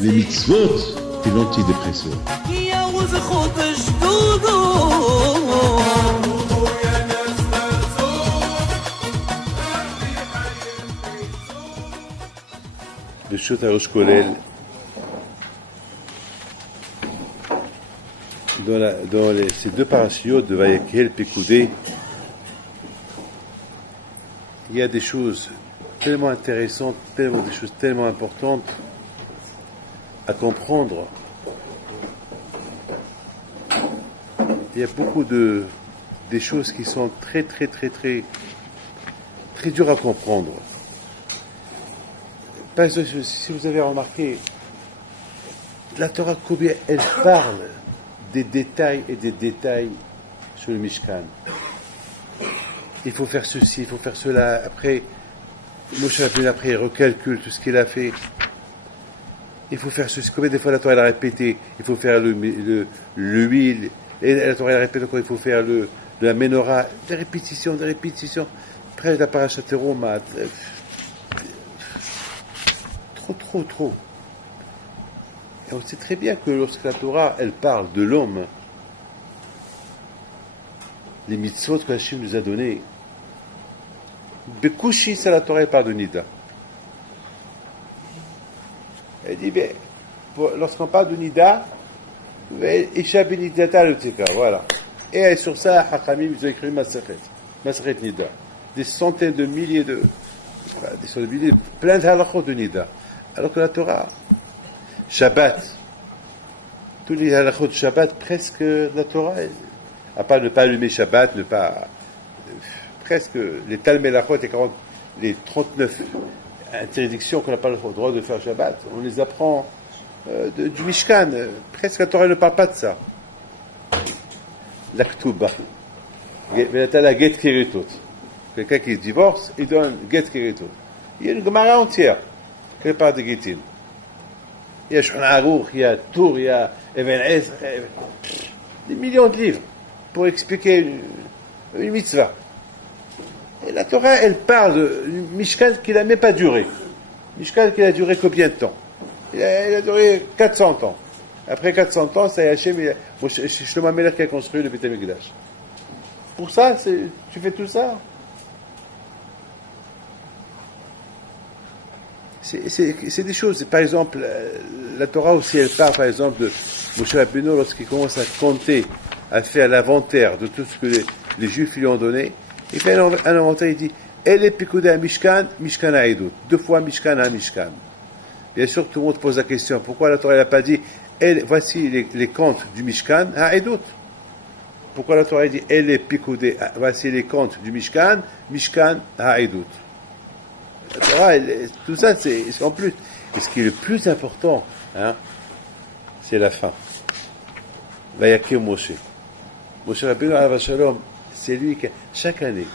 Les mitzvot et l'antidépresseur. ברשות הראש כולל, dans ces deux parachiotes de Vayekel, Pécoudé, il y a des choses tellement intéressantes, des choses tellement importantes à comprendre. Il y a beaucoup des choses qui sont très dures à comprendre. Parce que si vous avez remarqué, la Torah combien elle parle des détails et des détails sur le Mishkan. Il faut faire ceci, il faut faire cela. Après, Moshe Rabbeinu, après, il recalcule tout ce qu'il a fait. Il faut faire ceci. Combien de fois la Torah elle a répété? Il faut faire l'huile. Et la Torah elle répète encore, il faut faire la menorah. Des répétitions. Après, la parashat Teruma. Trop. Et on sait très bien que lorsque la Torah, elle parle de l'homme, les mitzvot que Hachem nous a donnés, Bekushi, c'est la Torah, elle parle de Nida. Elle dit, lorsqu'on parle de Nida, Isha ben Nidata le Tzeka, voilà. Et sur ça, Hachamim, ils ont écrit Masachet Nida. Des centaines de milliers plein de halachot de Nida. Alors que la Torah, Shabbat, tous les halachot de Shabbat, presque la Torah, à part ne pas allumer Shabbat, presque les Talmelachot et les 39 interdictions qu'on n'a pas le droit de faire Shabbat, on les apprend du Mishkan. Presque la Torah ne parle pas de ça. L'Aktuba. La Get Keritot. Quelqu'un qui se divorce, il donne Get Keritot. Il y a une Gemara entière qui parle de Getin. Il y a Shulchan Aruch, il y a Tour, il y a Even Ezra, des millions de livres pour expliquer une mitzvah. Et la Torah, elle parle de Mishkan qui n'a même pas duré. Mishkan qui a duré combien de temps? Il a duré 400 ans. Après 400 ans, c'est Hachem, c'est Shlomo HaMelech qui a construit le Beit HaMikdash. Pour ça, tu fais tout ça? C'est des choses. Par exemple, la Torah aussi, elle parle, par exemple, de Moshe Rabbeinu lorsqu'il commence à compter, à faire l'inventaire de tout ce que les Juifs lui ont donné. Il fait un inventaire, il dit Elle est Pikoudé à Mishkan, Mishkan à Edout. 2 fois Mishkan à Mishkan. Bien sûr, tout le monde pose la question pourquoi la Torah n'a pas dit voici les comptes du Mishkan à Edout? Pourquoi la Torah dit Elle est Pikoudé, voici les comptes du Mishkan, Mishkan à Edout? La Torah, tout ça, c'est en plus. Et ce qui est le plus important, c'est la fin. Vayakim Moshe. Moshe Rabbeinu alav shalom, c'est lui qui, chaque année,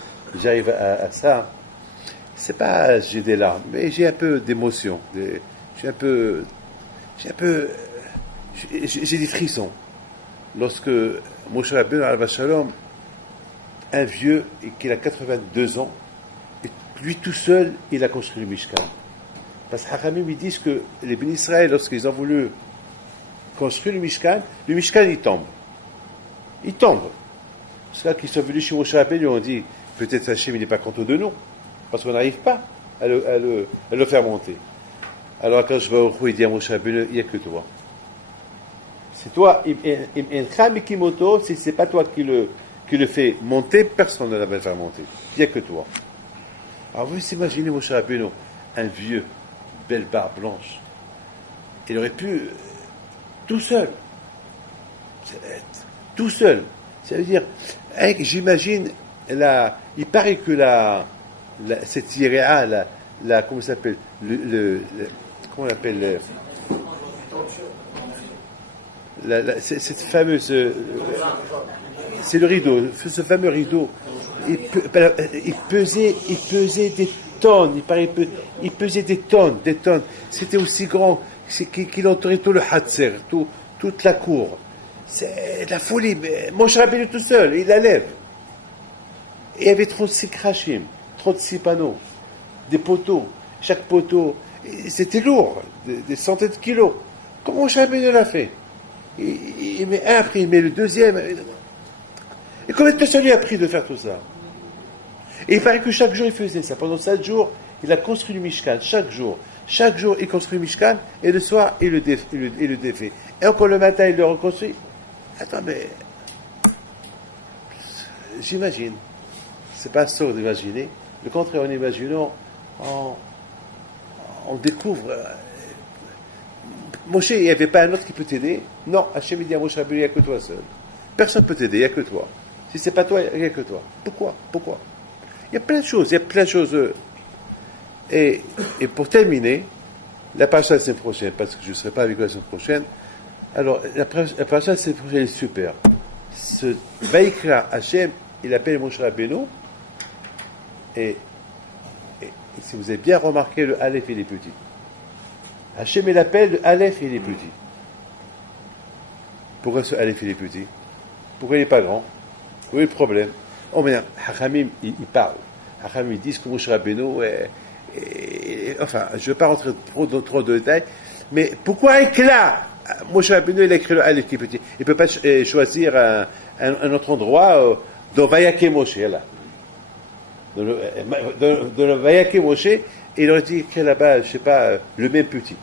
j'arrive à ça. C'est pas j'ai des larmes, mais j'ai un peu d'émotion. J'ai des frissons. Lorsque Moshe Rabbeinu alav shalom, un vieux, et qu'il a 82 ans, lui tout seul, il a construit le Mishkan. Parce que Hachamim, ils disent que les Bénis Israël, lorsqu'ils ont voulu construire le Mishkan, il tombe. Il tombe. C'est là qu'ils sont venus chez Moshe Rabbeinu, ils ont dit, peut-être Hachem, il n'est pas content de nous, parce qu'on n'arrive pas à le faire monter. Alors, quand je vais au il dit à Moshe Rabbeinu, il n'y a que toi. C'est toi, si ce n'est pas toi qui le fait monter, personne ne va le faire monter. Il n'y a que toi. Alors vous imaginez Moshe Rabbeinu, un vieux, belle barbe blanche. Il aurait pu, tout seul. Ça veut dire, j'imagine, il paraît que cette iréa, comment ça s'appelle, comment on appelle, cette fameuse, c'est le rideau, ce fameux rideau. Il pesait des tonnes, il pesait des tonnes. C'était aussi grand qu'il entourait tout le Hatzer, toute la cour. C'est de la folie. Moshe Rabbeinu tout seul, il la lève. Et il y avait 36 krachim, 36 panneaux, des poteaux. Chaque poteau, c'était lourd, des centaines de kilos. Comment Moshe Rabbeinu l'a fait? Il met un, après il met le deuxième. Et combien de temps ça lui a pris de faire tout ça? Et il paraît que chaque jour il faisait ça. Pendant 7 jours, il a construit le Mishkan, chaque jour. Chaque jour, il construit le Mishkan, et le soir, il le défait. Et encore le matin, il le reconstruit. Attends, mais... J'imagine. C'est pas sourd d'imaginer. Le contraire, en imaginant, on découvre... Moshe, il n'y avait pas un autre qui peut t'aider. Non, Hachem, il dit à Moshe Rabbeinu, il n'y a que toi seul. Personne ne peut t'aider, il n'y a que toi. Si c'est pas toi, il n'y a que toi. Pourquoi? Il y a plein de choses, Et pour terminer, la paracha de la semaine prochaine, parce que je ne serai pas avec vous la semaine prochaine, alors la paracha de la semaine prochaine est super. Ce Vaïkra Hachem, il appelle Moshe Rabbeinu, et si vous avez bien remarqué, le Aleph, il est petit. Hachem, il appelle le Aleph, il est petit. Pourquoi ce Aleph, il est petit? Pourquoi il n'est pas grand? Où est le problème? Oh, mais Hachamim, il parle. Hachamim, ils disent que Moshe Rabbeinu enfin, je ne vais pas rentrer trop de détails, mais pourquoi éclat? Moshe Rabbeinu, il a écrit le Aleph qui est petit. Il ne peut pas choisir un autre endroit dans Vayaké Moshe, là. Dans le Vayaké Moshe, il aurait dit écrit là-bas, je ne sais pas, le même petit.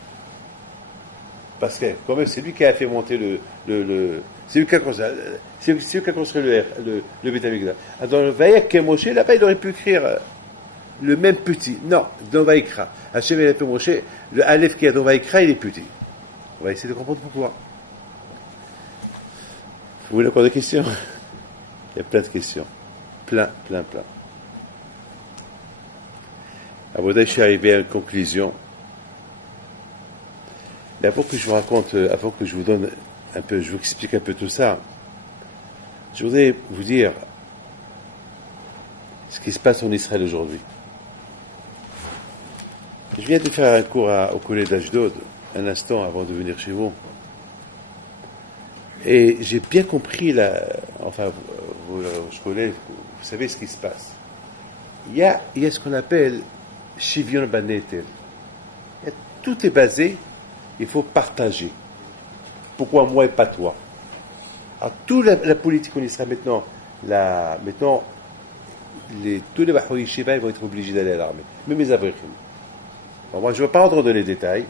Parce que, quand même, c'est lui qui a fait monter c'est lui qui a construit le Beit Hamikdash. Dans le Vayaké Moshe, là-bas, il aurait pu écrire le même petit. Non, dans Vaïkra. Hachem il a appelé Moshe, le Aleph qui est dans Vaïkra, il est petit. On va essayer de comprendre pourquoi. Vous voulez encore des questions? Il y a plein de questions. Plein. Alors, je suis arrivé à une conclusion. Mais avant que je vous raconte, avant que je vous donne un peu, je vous explique un peu tout ça, je voudrais vous dire ce qui se passe en Israël aujourd'hui. Je viens de faire un cours au collège d'Ashdod, un instant avant de venir chez vous. Et j'ai bien compris, je connais, vous savez ce qui se passe. Il y a ce qu'on appelle Shivyon Banetel. Tout est basé, il faut partager. Pourquoi moi et pas toi? Alors, toute la politique en Israël maintenant, tous les Bahou Yeshiva vont être obligés d'aller à l'armée, même les Avrichim. Bon, moi, je ne vais pas rentrer dans les détails.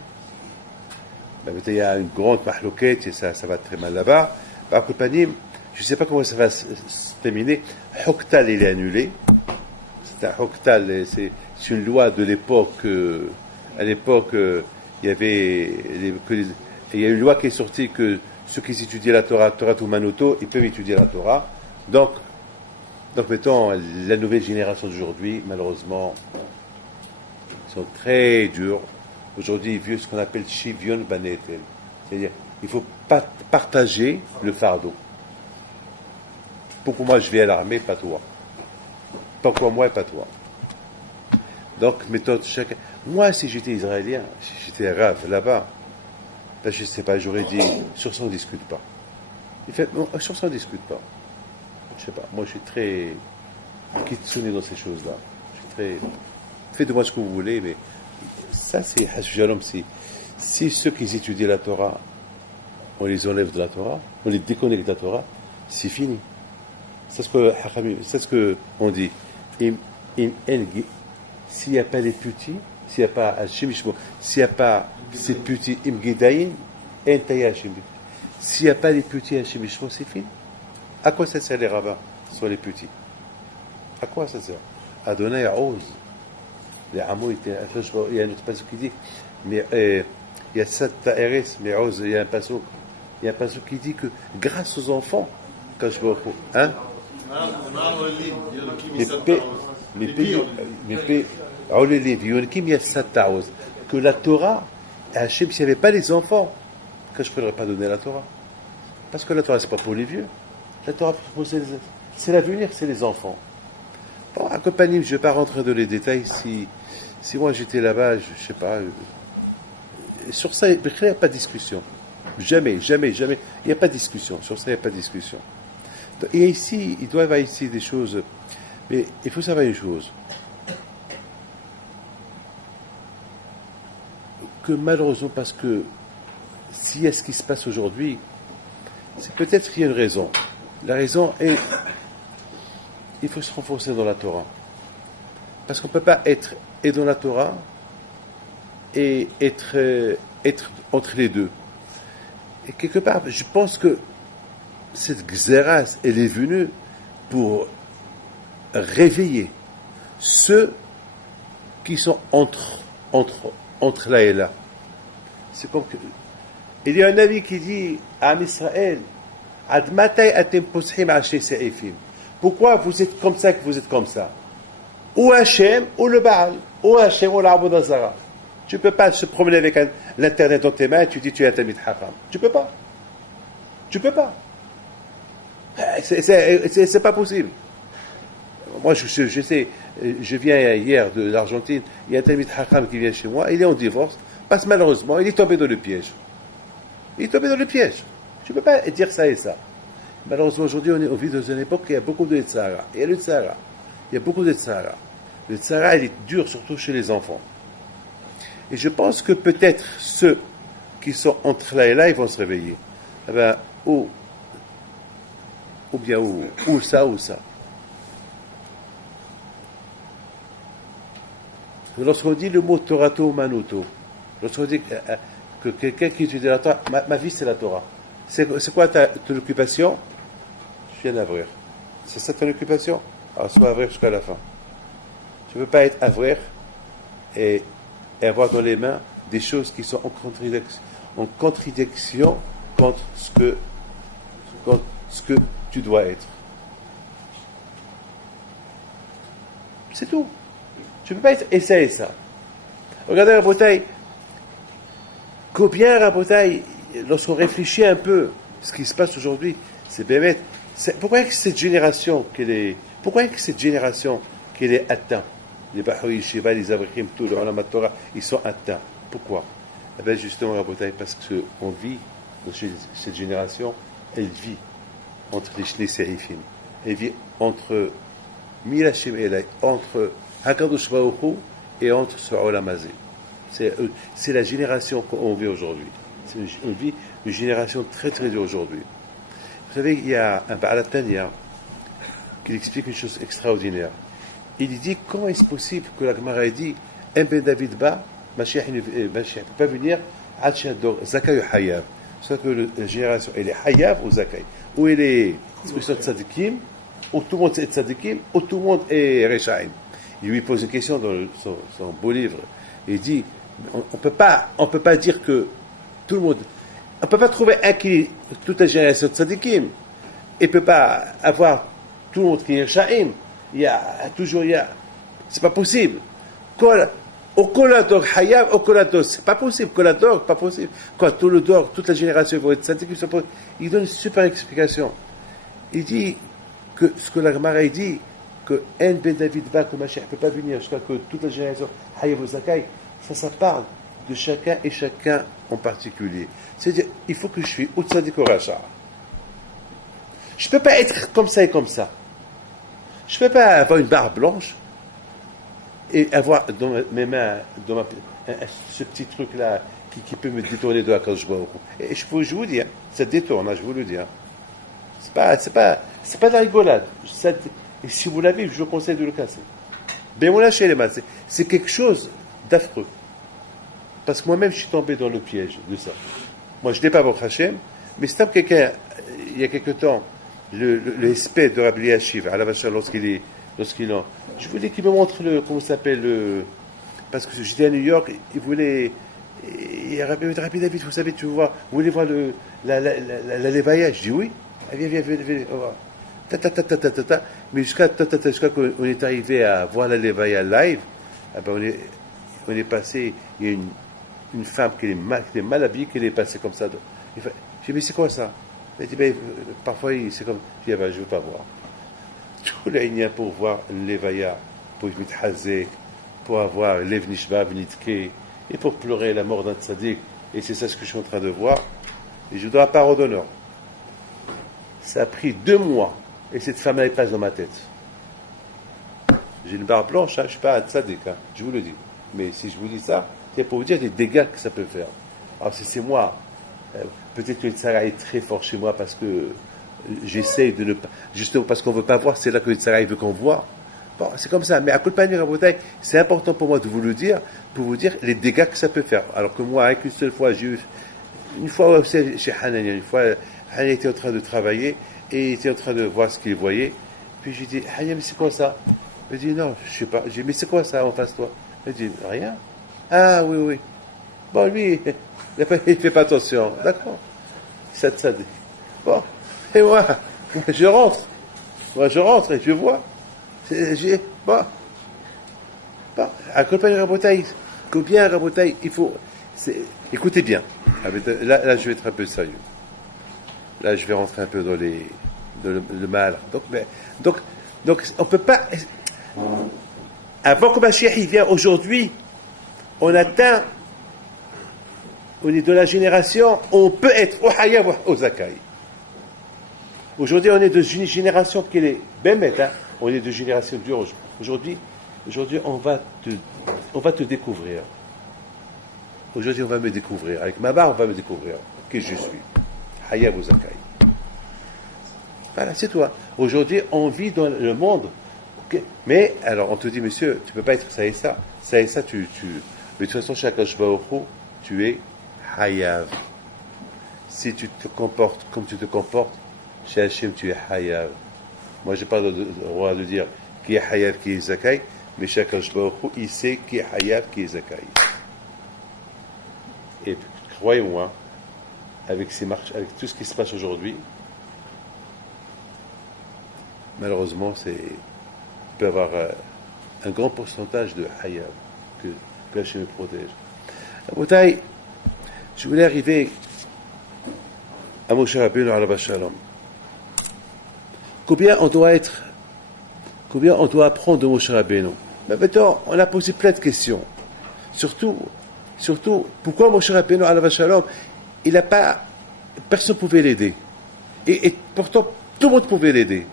Mais il y a une grande mahlouquette et ça va très mal là-bas. Par contre, je ne sais pas comment ça va se terminer. Hoktal, il est annulé. C'est un Hoktal, c'est une loi de l'époque. À l'époque, il y avait il y a une loi qui est sortie que ceux qui étudient la Torah ou Manuto, ils peuvent étudier la Torah. Donc, mettons, la nouvelle génération d'aujourd'hui, malheureusement, sont très durs. Aujourd'hui, ils vivent ce qu'on appelle Shivyon Banetel. C'est-à-dire, il faut partager le fardeau. Pourquoi moi je vais à l'armée, pas toi? Pourquoi moi et pas toi? Donc, mettons, chacun. Moi, si j'étais israélien, si j'étais arabe là-bas, ben, je ne sais pas, j'aurais dit, sur ça on ne discute pas. Il fait, non, sur ça on ne discute pas. Je ne sais pas, moi je suis très kitsune dans ces choses-là. Je suis très. Faites de moi ce que vous voulez, mais ça c'est Hashalom. Si ceux qui étudient la Torah, on les enlève de la Torah, on les déconnecte de la Torah, c'est fini. C'est ce que on dit. S'il n'y a pas les petits, s'il n'y a pas s'il n'y a pas ces petits imgidaïn, s'il n'y a pas les petits Hashemishmo, c'est fini. À quoi ça sert les rabbins sur les petits? À quoi ça sert? Adonai Oz. Les hameaux étaient. Il y a un autre passage qui dit, mais il y a Satta Eres, mais Oz, il y a un passage qui dit que grâce aux enfants, quand je vois, hein? Que la Torah, Hachem, s'il n'y avait pas les enfants, que je ne pourrais pas donner la Torah. Parce que la Torah, ce n'est pas pour les vieux. La Torah, c'est l'avenir, c'est les enfants. Bon, accompagné, je ne vais pas rentrer dans les détails. Si moi j'étais là-bas, je ne sais pas. Sur ça, il n'y a pas de discussion. Jamais. Il n'y a pas de discussion. Sur ça, il n'y a pas de discussion. Et ici, il doit y avoir ici des choses. Mais il faut savoir une chose, que malheureusement, parce que s'il y a ce qui se passe aujourd'hui, c'est peut-être qu'il y a une raison. La raison est, il faut se renforcer dans la Torah. Parce qu'on ne peut pas être et dans la Torah et être entre les deux. Et quelque part, je pense que cette Xéras, elle est venue pour réveiller ceux qui sont entre là et là. C'est comme que... Il y a un avis qui dit à Israël, Ad matay atem pos'him aché se'ifim. Pourquoi vous êtes comme ça que vous êtes comme ça? Ou Hachem, ou le Baal, ou Hachem, ou l'Aboud Azara. Tu ne peux pas se promener avec l'internet dans tes mains et tu dis tu es un Talmid Chacham. Tu peux pas. Tu peux pas. C'est pas possible. Moi, je sais, je viens hier de l'Argentine, il y a un Talmid Chacham qui vient chez moi, il est en divorce, parce que malheureusement, il est tombé dans le piège. Il est tombé dans le piège. Tu ne peux pas dire ça et ça. Malheureusement, aujourd'hui, on vit dans une époque où il y a beaucoup de Tzara. Il y a le Tzara. Il y a beaucoup de Tzara. Le Tzara, il est dur, surtout chez les enfants. Et je pense que peut-être ceux qui sont entre là et là, ils vont se réveiller. Eh ben, ou bien ou ça, ou ça. Lorsqu'on dit le mot Torato Manuto, lorsqu'on dit que quelqu'un qui étudie la Torah, ma vie c'est la Torah. C'est quoi ton occupation? Je viens d'avrir. C'est ça ton occupation? Alors sois avrir jusqu'à la fin. Tu ne peux pas être avrir et avoir dans les mains des choses qui sont en contradiction contre ce que tu dois être. C'est tout. Tu ne peux pas être et ça. Regardez Rabotai, combien Rabotai, lorsqu'on réfléchit un peu ce qui se passe aujourd'hui, c'est bémet. Pourquoi est-ce que cette génération qu'elle est atteinte? Les Bahoui, Shiva, les Abrichim, tout le Ulama Torah, ils sont atteints. Pourquoi? Eh bien justement Rabotai, parce qu'on vit, cette génération, elle vit entre les Serifim. Elle vit entre Milachim Elay, entre Hakadosh Baruch Hu et entre ce Olam Hazé. C'est la génération qu'on vit aujourd'hui. On vit une génération très très dure aujourd'hui. Vous savez, il y a un Baal HaTanya qui explique une chose extraordinaire. Il dit comment est-ce possible que la Gemara dit un Ben David Ba, Mashiach ne peut pas venir, Zakai ou Hayav. C'est que la génération, elle est Hayav ou Zakai. Ou elle est Tzadikim, ou tout le monde est Tzadikim, ou tout le monde est Rechaim. Il lui pose une question dans son beau livre. Il dit on peut pas dire que tout le monde. On ne peut pas trouver toute la génération de Tzadikim. Il ne peut pas avoir tout le monde qui est Rechaim. C'est pas possible. Au Kolador Hayab, au Kolador, c'est pas possible. Kolador, pas possible. Quoi, tout le dor, toute la génération vont être Tzadikim. Il donne une super explication. Il dit que ce que la Gemara dit, que En Ben David Ba, que Mashiach ne peut pas venir jusqu'à que toute la génération Hayav ou Zakai, ça parle de chacun et chacun en particulier. C'est-à-dire, il faut que je suis ou Tzadik ou Racha. Je ne peux pas être comme ça et comme ça. Je ne peux pas avoir une barre blanche et avoir dans mes mains ce petit truc-là qui peut me détourner de la Kadosh Baruch Hu. Et je vous dis, ça détourne, je vous le dis. C'est pas de la rigolade. Et si vous l'avez, je vous conseille de le casser. C'est quelque chose d'affreux. Parce que moi-même, je suis tombé dans le piège de ça. Moi, je n'ai pas votre Hachem, mais c'est comme quelqu'un, il y a quelque temps, le espèce de Rabbi Yashiv, à la vache, lorsqu'il est, je voulais qu'il me montre comment ça s'appelle, parce que j'étais à New York, il voulait, et Rabbi David, vous savez, vous voulez voir la Levaya? Je dis oui. Viens, mais jusqu'à qu'on est arrivé à voir la Levaya live, on est passé, il y a une femme qui est mal habillée, qui est passée comme ça. J'ai dit, mais c'est quoi ça? Elle dit, parfois, c'est comme, je dis, je ne veux pas voir. Tout l'Aïnien pour voir Levaya, pour Mitchazek, pour avoir Lev Nishba, Vnitke, et pour pleurer la mort d'un tzaddik, et c'est ça ce que je suis en train de voir, et je dois la parole d'honneur. Ça a pris 2 mois, et cette femme elle passe dans ma tête. J'ai une barbe blanche, hein, je ne suis pas un tzaddik, hein, je vous le dis. Mais si je vous dis ça, c'est pour vous dire les dégâts que ça peut faire. Alors si c'est moi, peut-être que le tzara est très fort chez moi parce que j'essaye de ne pas... Justement parce qu'on ne veut pas voir, c'est là que le tzara veut qu'on voit. Bon, c'est comme ça. Mais à Kolpani Rabotai, c'est important pour moi de vous le dire, pour vous dire les dégâts que ça peut faire. Alors que moi, avec une seule fois, j'ai eu... Une fois aussi chez Hanan, une fois, Hanan était en train de travailler et il était en train de voir ce qu'il voyait. Puis j'ai dit, Hanan, mais c'est quoi ça? Il dit, non, je sais pas. J'ai dit, mais c'est quoi ça en face de toi? Il dit, rien. Ah, oui, oui. Bon, lui, il ne fait pas attention. D'accord. Ça. Bon. Et moi, je rentre. Moi, je rentre et je vois. Bon. À Kolpani Rabotai, combien Rabotai, il faut... Écoutez bien. Là, je vais être un peu sérieux. Là, je vais rentrer un peu dans le mal. Donc, on ne peut pas... Avant que Mashiach il vienne aujourd'hui, on atteint, on est de la génération, on peut être au Hayav ou au Zakai. Aujourd'hui, on est de une génération qui est Bémet, hein, on est de génération dure. Aujourd'hui, on va te découvrir. Aujourd'hui, on va me découvrir. Avec ma barre, on va me découvrir qui je suis. Hayav ou Zakai. Voilà, c'est toi. Aujourd'hui, on vit dans le monde. Okay. Mais, alors, on te dit, monsieur, tu ne peux pas être ça et ça. Ça et ça, mais de toute façon, chez Akadosh Baruch Hu, tu es Hayav. Si tu te comportes comme tu te comportes, chez Hachem, tu es Hayav. Moi, je n'ai pas le droit de dire qui est Hayav, qui est Zakai, mais chez Akadosh Baruch Hu, il sait qui est Hayav, qui est Zakai. Et croyez-moi, avec tout ce qui se passe aujourd'hui, malheureusement, il peut y avoir un grand pourcentage de Hayav que Hachem me protège. À Botaï, je voulais arriver à Moshe Rabbeinu alav shalom. Combien on doit apprendre de Moshe Rabbeinu? Mais maintenant, on a posé plein de questions. Surtout, pourquoi Moshe Rabbeinu alav shalom, personne ne pouvait l'aider. Et pourtant, tout le monde pouvait l'aider.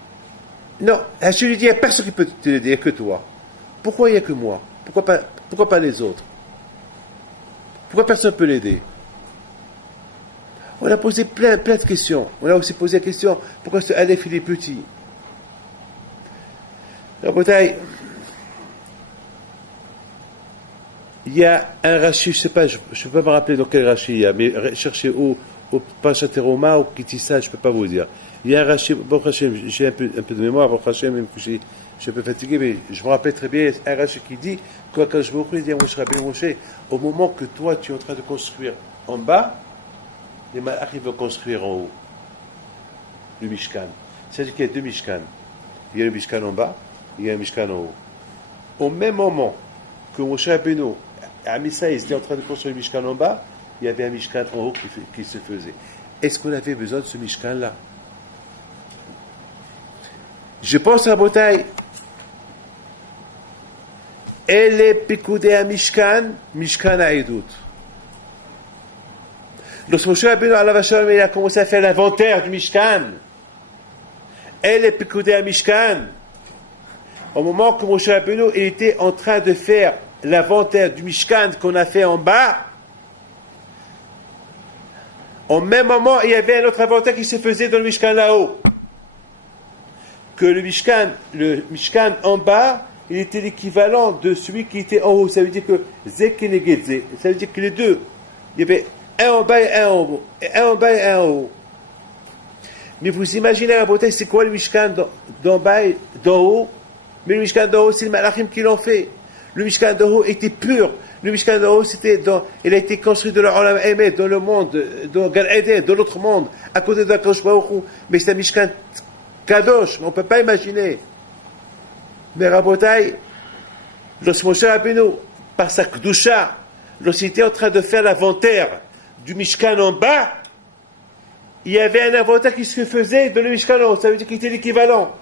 Non, Hachem lui dit, il n'y a personne qui peut t'aider, il n'y a que toi. Pourquoi il n'y a que moi? Pourquoi pas les autres? Pourquoi personne ne peut l'aider? On a posé plein de questions. On a aussi posé la question, pourquoi ce Aleph il est petit? Rabotai, il y a un Rashi, je ne sais pas, je ne peux pas me rappeler dans quel Rashi il y a, mais cherchez où, au Parashat Teruma ou Kitissa, je ne peux pas vous dire. Il y a un Rashi, bon Hachem, j'ai un peu de mémoire, bon Hachem, même que je suis un peu fatigué, mais je me rappelle très bien, un Rashi qui dit, quand je me dis à Moshe Rabbeinu, Moshe, au moment que toi tu es en train de construire en bas, les Malachim vont construire en haut, le Mishkan. C'est-à-dire qu'il y a deux Mishkan. Il y a le Mishkan en bas, il y a le Mishkan en haut. Au même moment que Moshe Rabbeinu, à Missa, il était en train de construire le Mishkan en bas, il y avait un Mishkan en haut qui se faisait. Est-ce qu'on avait besoin de ce Mishkan-là? Je pense à Botaï. Elle est picoudée à Mishkan à Edout. Lorsque Moshe Rabbeinu alav shalom il a commencé à faire l'inventaire du Mishkan, elle est picoudée à Mishkan. Au moment que Moshe Rabbeinu il était en train de faire l'inventaire du Mishkan qu'on a fait en bas, au même moment, il y avait un autre inventaire qui se faisait dans le Mishkan là-haut. Que le Mishkan en bas, il était l'équivalent de celui qui était en haut. Ça veut dire que Zekenegedze. Ça veut dire que les deux, il y avait un en bas et un en haut. Et un en bas et un en haut. Mais vous imaginez la beauté, c'est quoi le Mishkan d'en bas et d'en haut? Mais le Mishkan d'en haut, c'est le Malachim qui l'ont fait. Le Mishkan d'en haut était pur. Le Mishkan d'en haut, il a été construit dans le Olam Emet, dans le monde, dans Gan Eden, dans l'autre monde, à côté de Akadosh Baruch Hu. Mais c'est un Mishkan Kadosh, on ne peut pas imaginer. Mais Rabotai, lorsque Moshe Rabbeinu, par sa Kedusha, lorsqu'il était en train de faire l'inventaire du Mishkan en bas, il y avait un inventaire qui se faisait dans le Mishkan en haut. Ça veut dire qu'il était l'équivalent.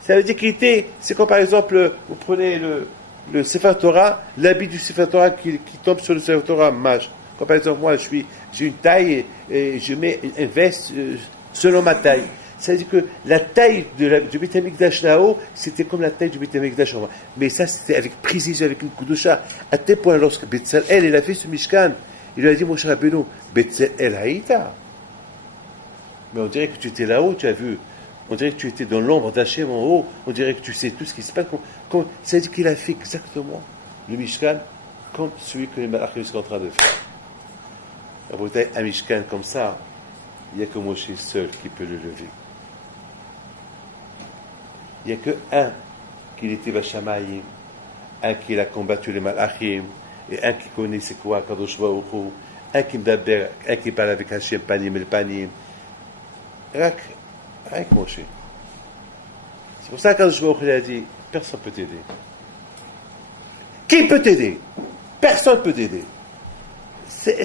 Ça veut dire qu'il était, c'est comme par exemple, vous prenez le Sefer Torah, l'habit du Sefer Torah qui tombe sur le Sefer Torah mâche. Comme par exemple, moi, j'ai une taille et je mets une veste selon ma taille. Ça veut dire que la taille du Beit HaMikdash là-haut, c'était comme la taille du Beit HaMikdash en bas. Mais ça, c'était avec précision, avec une Kudusha. À tel point, lorsque Betzalel, il a fait ce Mishkan, il lui a dit, mon cher Rabbeinu, Betzalel Haïta. Mais on dirait que tu étais là-haut, tu as vu. On dirait que tu étais dans l'ombre d'Hachem en haut. On dirait que tu sais tout ce qui se passe. Ça veut dire qu'il a fait exactement le Mishkan comme celui que les Malachim sont en train de faire. Un Mishkan comme ça, il n'y a que Moshe seul qui peut le lever. Il n'y a que un qui était Bashamayim, un qui a combattu les Malachim, et un qui connaît c'est quoi Kadosh Baruch Hu, un qui m'daber, un qui parle avec Hachem Panim el Panim. Rien que Moshe. C'est pour ça que Kadosh Baruch Hu a dit, personne ne peut t'aider. Qui peut t'aider? Personne ne peut t'aider. C'est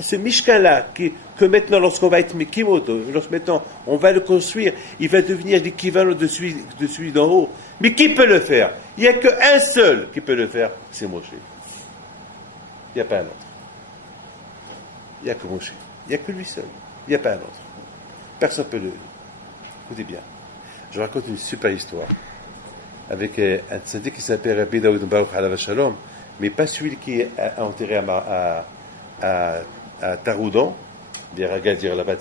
ce Mishkan-là que maintenant, lorsqu'on va être Mekimoto, lorsque maintenant on va le construire, il va devenir l'équivalent de celui d'en haut. Mais qui peut le faire? Il n'y a qu'un seul qui peut le faire, c'est Moshe. Il n'y a pas un autre. Il n'y a que Moshe. Il n'y a que lui seul. Il n'y a pas un autre. Personne ne peut le... Écoutez bien. Je raconte une super histoire avec un tzaddik qui s'appelle Rabbi Daoud Baruch Alav Shalom, mais pas celui qui est enterré à Taroudon, des Ragadir là-bas,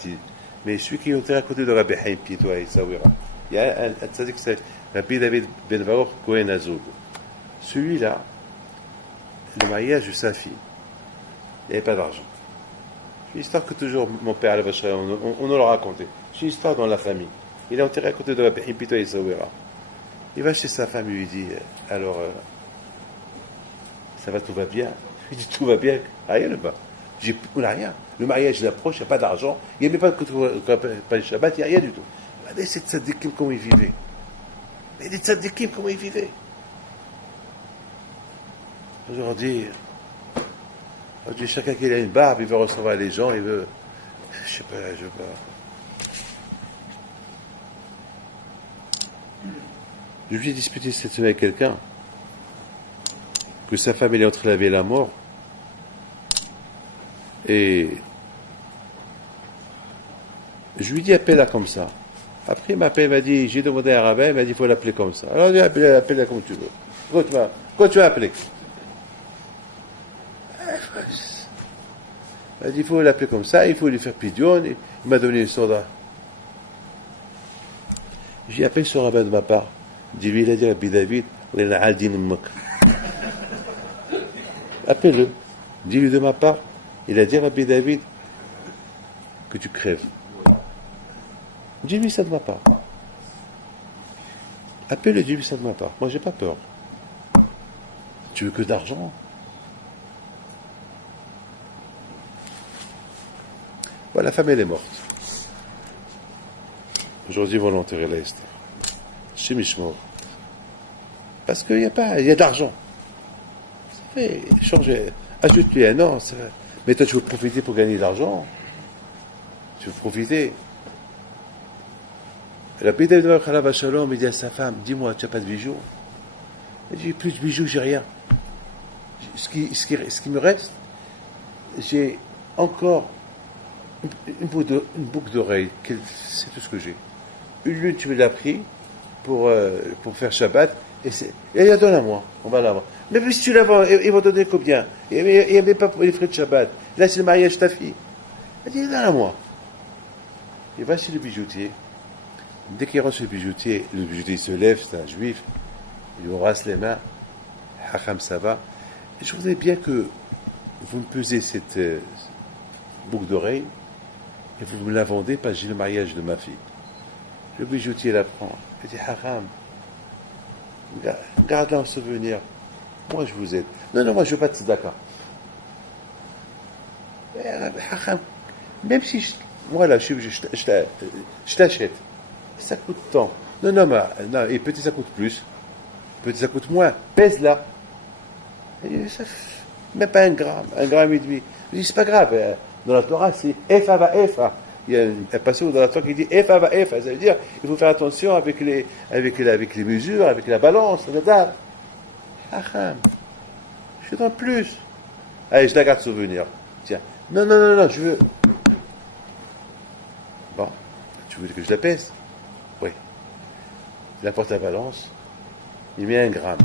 mais celui qui est enterré à côté de Rabbi Haïm Pito à Issawira. Il y a un tzaddik qui s'appelle Rabbi David Ben Baruch Kohen Azoub. Celui-là, le mariage de sa fille, il n'y avait pas d'argent. C'est une histoire que toujours mon père Alav Shalom, on nous l'a raconté. C'est une histoire dans la famille. Il est enterré à côté de Rabbi Haïm Pito à Issawira. Il va chez sa femme et lui dit, alors, ça va, tout va bien? Il dit, tout va bien, rien là-bas. On n'a rien. Le mariage il approche, il n'y a pas d'argent, il n'y a même pas le Shabbat, il n'y a rien du tout. Regardez ces tzadikim, comment ils vivaient. Mais les tzadikim, comment ils vivaient. Aujourd'hui, chacun qui a une barbe, il veut recevoir les gens, il veut... Je sais pas, je veux pas... Je lui ai disputé cette semaine avec quelqu'un que sa femme elle est entre la vie et la mort et je lui dis appelle-la comme ça. Après il m'appelle, il m'a dit j'ai demandé à un rabbin, il m'a dit il faut l'appeler comme ça. Alors je lui ai appelle-la comme tu veux. Quoi tu vas appeler? Il m'a dit il faut l'appeler comme ça, il faut lui faire pidion. Il m'a donné une soda. J'ai appelé ce rabbin de ma part. Dis-lui, il a dit à Rabbi David, appelle-le. Dis-lui de ma part, il a dit à Rabbi David que tu crèves. Dis-lui ça de ma part. Appelle-le, dis-lui ça de ma part. Moi, j'ai pas peur. Tu veux que d'argent? Bon, la femme, elle est morte. Aujourd'hui, ils vont l'enterrer là, Esther. Chez Mishmor. Parce qu'il y a d'argent. Ça fait changer. Ajoute-lui un an. Mais toi, tu veux profiter pour gagner de l'argent. Tu veux profiter. La Bid'a de Khalav Shalom, il dit à sa femme, dis-moi, tu n'as pas de bijoux? Il dit, plus de bijoux, j'ai rien. Ce qui me reste, j'ai encore une boucle d'oreille. C'est tout ce que j'ai. Une lune, tu me l'as pris pour faire Shabbat, et il donne à moi, on va l'avoir. Mais si tu la vends, ils vont donner combien? Il n'y avait pas pour les frais de Shabbat. Là, c'est le mariage de ta fille. Il dit, donne à moi. Il va chez le bijoutier. Dès qu'il rentre chez le bijoutier se lève, c'est un juif, il lui rase les mains, Hacham, ça va. Et je voudrais bien que vous me pesez cette boucle d'oreille, et vous me la vendez parce que j'ai le mariage de ma fille. Le bijoutier la prend. Il dit, Haram, garde-la en souvenir. Moi, je vous aide. Non, moi, je ne veux pas de tzedaka. Haram, même si je t'achète, ça coûte tant. Non, et peut-être ça coûte plus. Peut-être ça coûte moins. Pèse-la. Même pas un gramme et demi. Je dis, c'est pas grave. Dans la Torah, c'est Efa va Efa. Il y a un passage dans la Torah qui dit Efa va Efa. Ça veut dire il faut faire attention avec les mesures, avec la balance, la date. Acham, je donne plus. Allez, je la garde souvenir. Tiens. Non, je veux. Bon, tu Je voulais que je la pèse. Oui. Il apporte la balance. Il met 1 gramme.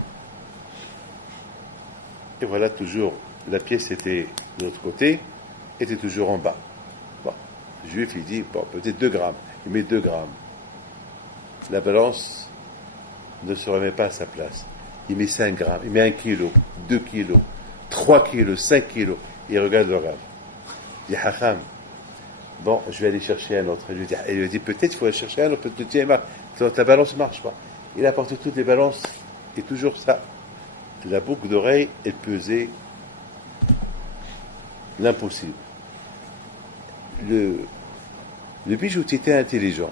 Et voilà, toujours, la pièce était de l'autre côté, était toujours en bas. Bon, le juif, il dit, bon, peut-être 2 grammes. Il met 2 grammes. La balance ne se remet pas à sa place. Il met 5 grammes, il met 1 kilo, 2 kilos, 3 kilos, 5 kilos. Il regarde le Rav. Il dit, Hacham, bon, je vais aller chercher un autre. Il lui dit, peut-être il faut aller chercher un autre, peut-être ta balance ne marche pas. Il a apporté toutes les balances, et toujours ça. La boucle d'oreille, elle pesait l'impossible. Le bijoutier était intelligent.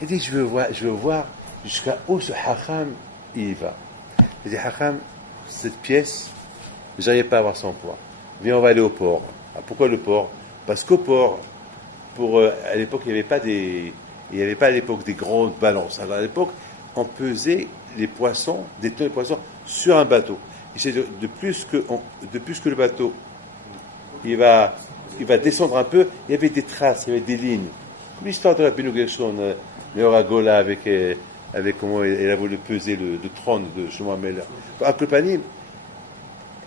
Il dit, je veux voir jusqu'à où ce Hacham il va. Il dit, Hacham, cette pièce, j'arrive pas à avoir son poids. Viens, on va aller au port. Ah, pourquoi le port? Parce qu'au port, à l'époque, il n'y avait pas à l'époque des grandes balances. Alors à l'époque, on pesait les poissons, des tonnes de poissons, sur un bateau. Et c'est de plus que le bateau, il va descendre un peu, il y avait des traces, il y avait des lignes. Comme l'histoire de la Benu Gershon, le Oragola, avec comment elle a voulu peser le trône de Shlomo Ameler. Avec le panim.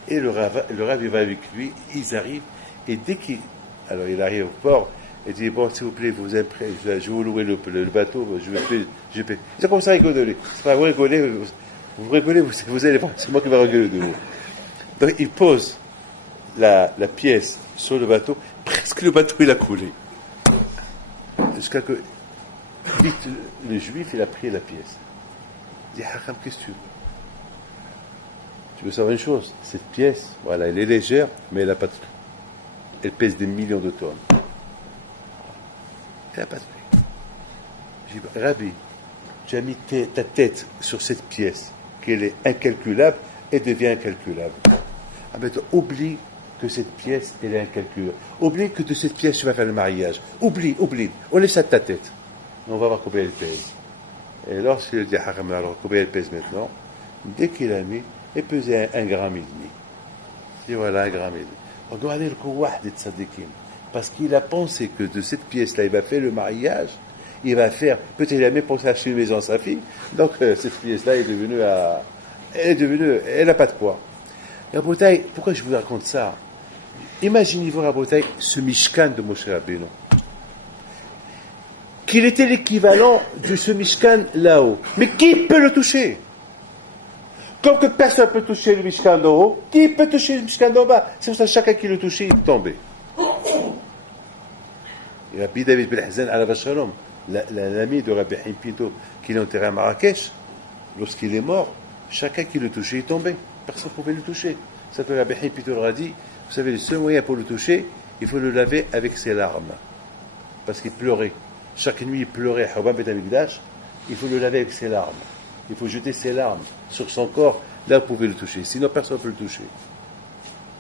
Et le Rav, il va avec lui, ils arrivent, et dès qu'il arrive au port, il dit, bon, s'il vous plaît, je vais vous louer le bateau, je paie. Ils ont commencé à rigoler. C'est pas vous rigolez, vous allez voir, c'est moi qui vais rigoler de vous. Donc, il pose la pièce sur le bateau, presque le bateau, il a coulé. Jusqu'à que, vite, le juif, il a pris la pièce. Il dit, Hacham, qu'est-ce que tu veux? Tu veux savoir une chose? Cette pièce, voilà, elle est légère, mais elle n'a pas de prix. Elle pèse des millions de tonnes. Elle n'a pas de prix. Je dis, Rabbi, tu as mis ta tête sur cette pièce, qu'elle est incalculable, elle devient incalculable. Ah ben, oublie que cette pièce, elle est incalculable. Oublie que de cette pièce, tu vas faire le mariage. Oublie. On laisse ça de ta tête. On va voir combien elle pèse. Et lorsqu'il dit, alors combien elle pèse maintenant? Dès qu'il a mis, elle pesait 1,5 gramme. Et voilà, 1,5 gramme. Regardez le kouah des tzadikim. Parce qu'il a pensé que de cette pièce-là, il va faire le mariage, peut-être il a même pensé à acheter une maison à sa fille, donc cette pièce-là elle n'a pas de poids. Et Rabotai, pourquoi je vous raconte ça? Imaginez-vous, Rabotai, ce Mishkan de Moshe Rabbeinu. Qu'il était l'équivalent de ce Mishkan là-haut. Mais qui peut le toucher? Comme que personne ne peut toucher le Mishkan d'en haut, qui peut toucher le Mishkan d'en bas? C'est pour ça que chacun qui le touchait, il tombait. Et Rabbi David Ben Hazan alav shalom, l'ami de Rabbi Haim Pinto, qui l'a enterré à Marrakech, lorsqu'il est mort, chacun qui le touchait, il tombait. Personne ne pouvait le toucher. C'est que Rabbi Haim Pinto leur a dit, vous savez, le seul moyen pour le toucher, il faut le laver avec ses larmes. Parce qu'il pleurait. Chaque nuit, il pleurait à Hobam Bet Amikdash, il faut le laver avec ses larmes. Il faut jeter ses larmes sur son corps, là vous pouvez le toucher. Sinon, personne ne peut le toucher.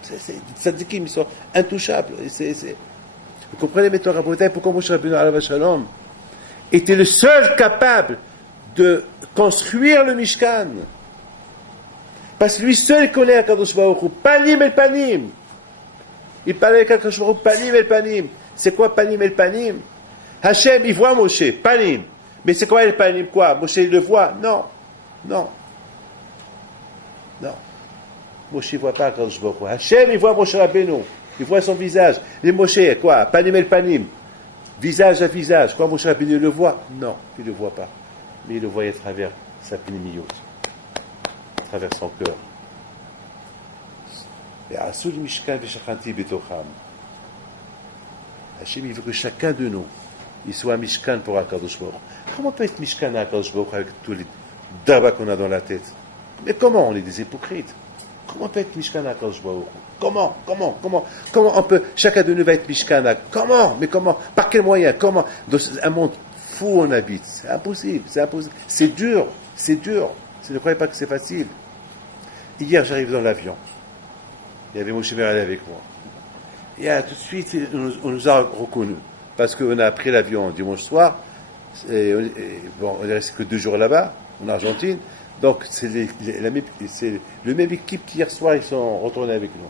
C'est tzadikim, ils sont intouchables. Vous comprenez maintenant, Rabotai, pourquoi Moshe Rabbeinu alav shalom était le seul capable de construire le Mishkan. Parce que lui seul connaît Akadosh Baruch Hu, panim el panim. Il parlait avec Akadosh Baruch Hu, panim el panim. C'est quoi panim el panim? Hachem, il voit Moshe, panim. Mais c'est quoi el panim? Quoi? Moshe, il le voit? Non. Moshe ne voit pas Akadosh Baruch Hu. Hachem, il voit Moshe Rabbeinu. Il voit son visage. Les Moshe, quoi? Panim el panim. Visage à visage. Quoi, Moshe Rabbeinu le voit? Non, il ne le voit pas. Mais il le voyait à travers sa pnimiut, à travers son cœur. Et Asul Mishkan v'shachanti betocham. Hachem, il veut que chacun de nous, il soit Mishkan pour Akadosh Baruch Hu. Comment peut être Mishkan à Akadosh Baruch Hu avec tous les dabas qu'on a dans la tête? Mais comment? On est des hypocrites. Comment peut être Mishkan à Akadosh Baruch Hu? Comment on peut, chacun de nous va être Mishkan? Comment? Mais comment? Par quel moyen? Comment? Dans un monde fou on habite. C'est impossible. C'est dur. Ne croyez pas que c'est facile. Hier, j'arrive dans l'avion. Il y avait Moshe Merali avec moi. Et tout de suite, on nous a reconnus. Parce qu'on a pris l'avion dimanche soir. Et on est resté que 2 jours là-bas, en Argentine. Donc, c'est le même équipe qu'hier soir, ils sont retournés avec nous.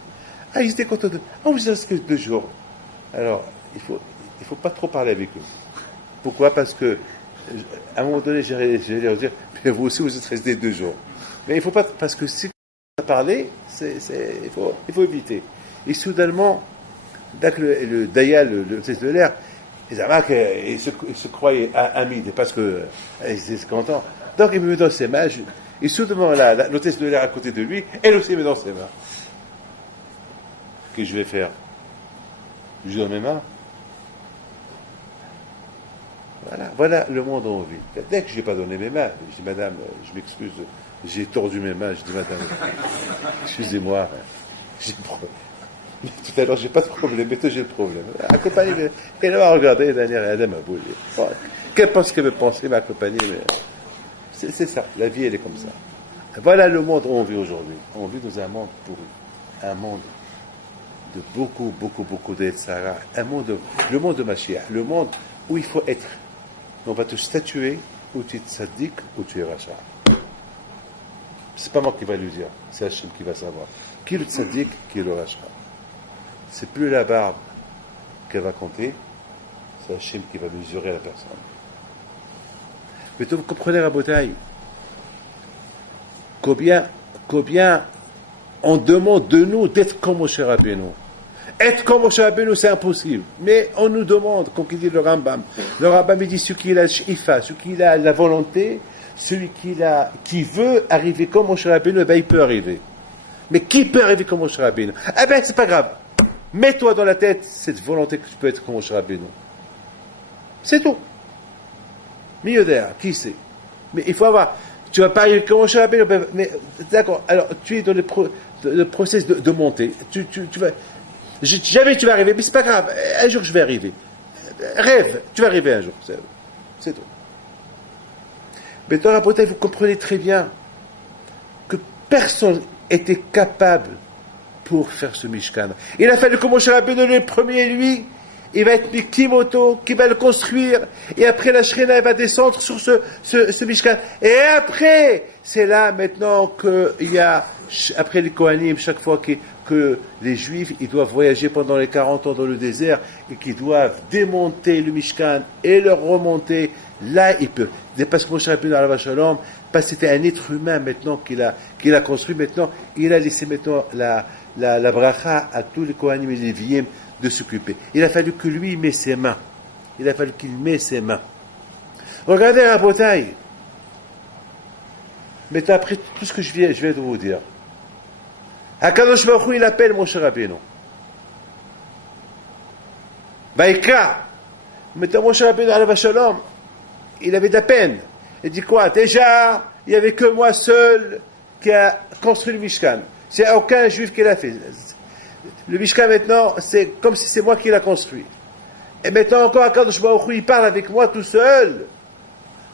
Ah, ils étaient contents de... Ah, vous êtes restés que 2 jours. Alors, il faut pas trop parler avec eux. Pourquoi? Parce que, à un moment donné, j'allais leur dire, mais vous aussi, vous êtes restés 2 jours. Mais il ne faut pas, parce que si on a parlé, il faut éviter. Et soudainement, dès que le Daya, le test de l'air, il se croyait amide, parce que il était content. Donc il me met dans ses mains, et soudainement, l'hôtesse de l'air à côté de lui, elle aussi me met dans ses mains. Qu'est-ce que je vais faire? Je donne mes mains. Voilà le monde où on vit. Dès que je n'ai pas donné mes mains, je dis, madame, je m'excuse, j'ai tordu mes mains, je dis, madame, excusez-moi, tout à l'heure, j'ai pas de problème, mais toi, j'ai le problème. La compagnie, elle va regarder, elle m'a boulé. Qu'elle pense qu'elle veut penser, ma compagnie, mais c'est ça, la vie, elle est comme ça. Voilà le monde où on vit aujourd'hui. On vit dans un monde pourri, un monde de beaucoup d'Etsara, le monde de Mashiach, le monde où il faut être. On va te statuer, ou tu es tzaddik, ou tu es rachat. C'est pas moi qui va lui dire, c'est Hachem qui va savoir. Qui est le tzaddik, qui est le rachat. C'est plus la barbe qu'elle va compter, c'est Hachem qui va mesurer la personne. Mais vous comprenez la bataille. Combien on demande de nous d'être comme Moshe Rabbeinu. Être comme Moshe Rabbeinu, c'est impossible. Mais on nous demande, comme il dit le Rambam. Le Rambam, il dit, celui qui a la shifa, celui qui a la volonté, celui qui veut arriver comme Moshe Rabbeinu, eh ben, il peut arriver. Mais qui peut arriver comme Moshe Rabbeinu? Eh ben, c'est pas grave. Mets-toi dans la tête cette volonté que tu peux être comme Moshe Rabbeinu. C'est tout. Milieu d'air, qui sait? Mais il faut avoir... Tu vas pas arriver comme Moshe Rabbeinu, mais d'accord, alors tu es dans le process de monter. Tu vas... Jamais tu vas arriver, mais c'est pas grave. Un jour, je vais arriver. Rêve, tu vas arriver un jour. C'est tout. Mais dans la bataille, vous comprenez très bien que personne était capable pour faire ce Mishkan. Il a fallu que Moshe Rabbeinu, le premier, lui, il va être Kimoto, qui va le construire, et après la Shrina, elle va descendre sur ce Mishkan. Et après, c'est là maintenant qu'il y a, après les Kohanim, chaque fois que les Juifs, ils doivent voyager pendant les 40 ans dans le désert, et qu'ils doivent démonter le Mishkan et le remonter, là, ils peuvent. Parce que Moshe Rabbeinu, alav shalom, parce que c'était un être humain maintenant qu'il a construit maintenant, il a laissé maintenant la bracha à tous les Kohanim et les Léviim de s'occuper. Il a fallu que lui mette ses mains. Il a fallu qu'il mette ses mains. Regardez la bataille. Mais après tout ce que je viens de vous dire, Hakadosh Baruch Hu, il appelle Moshe Rabbeinu. Baïka. Mais Moshe Rabbeinu, alav shalom, il avait de la peine. Il dit quoi? Déjà, il n'y avait que moi seul qui a construit le Mishkan. C'est aucun juif qui l'a fait. Le Mishkan maintenant, c'est comme si c'est moi qui l'a construit. Et maintenant encore, Hakadosh Baruch Hu, il parle avec moi tout seul.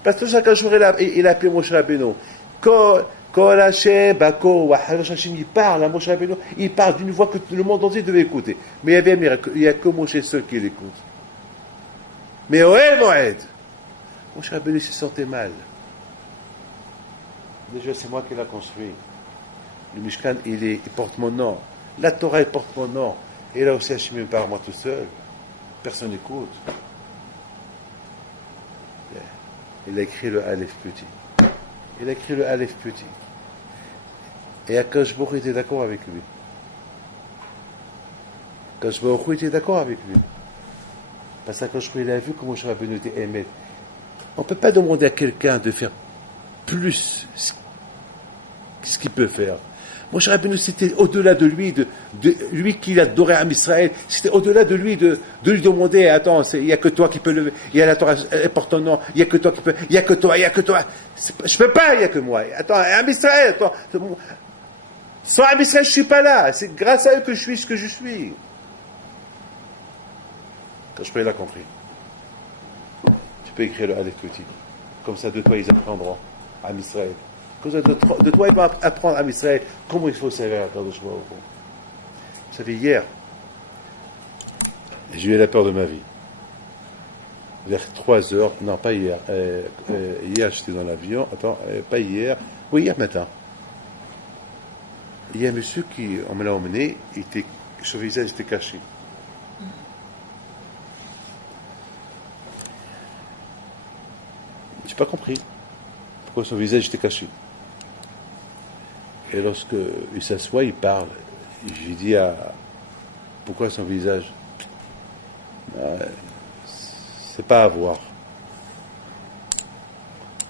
Parce que chaque jour, il a appelé Moshe Rabbeinu. Kol Hashem, Bako, Wahadosh Hashem, il parle à Moshe Rabbeinu, il parle d'une voix que le monde entier devait écouter. Mais il y avait un miracle, il n'y a que Moshe seul qui l'écoute. Mais Ohel Moed, Moshe Rabbeinu se sentait mal. Déjà, c'est moi qui l'ai construit. Le Mishkan, il porte mon nom. La Torah, elle porte mon nom. Et là aussi, Hachem me parle moi tout seul. Personne n'écoute. Il a écrit le Aleph petit. Il a écrit le Aleph petit. Et Akash Baruch Hu était d'accord avec lui. Akash Baruch Hu était d'accord avec lui. Parce qu'Akash Baruch Hu, il a vu comment Moshe Rabbeinu était aimé. On ne peut pas demander à quelqu'un de faire plus ce qu'il peut faire. Moshe Rabbeinu, c'était au-delà de lui, de lui qui adorait Am Israël, c'était au-delà de lui de lui demander, attends, il n'y a que toi qui peux le, il y a la Torah, elle porte ton nom, il n'y a que toi qui peux, il n'y a que toi. Je peux pas, il n'y a que moi. Attends, Am Israël, attends, sans Am Israël, je suis pas là. C'est grâce à eux que je suis ce que je suis. Quand je peux l'a compris. Tu peux écrire le Aleph petit. Comme ça, de toi, ils apprendront Am Israël. Comme ça, de toi, il va apprendre à Israël comment il faut servir à Kadosh Baruch Hu. Vous savez, hier, j'ai eu la peur de ma vie. Vers 3 heures, non, pas hier. Hier, j'étais dans l'avion. Attends, pas hier. Oui, hier matin. Il y a un monsieur qui, on me l'a emmené, son visage était caché. Son visage était caché. pas compris pourquoi son visage était caché. Et lorsque il s'assoit, il parle. J'ai dit pourquoi son visage? C'est pas à voir.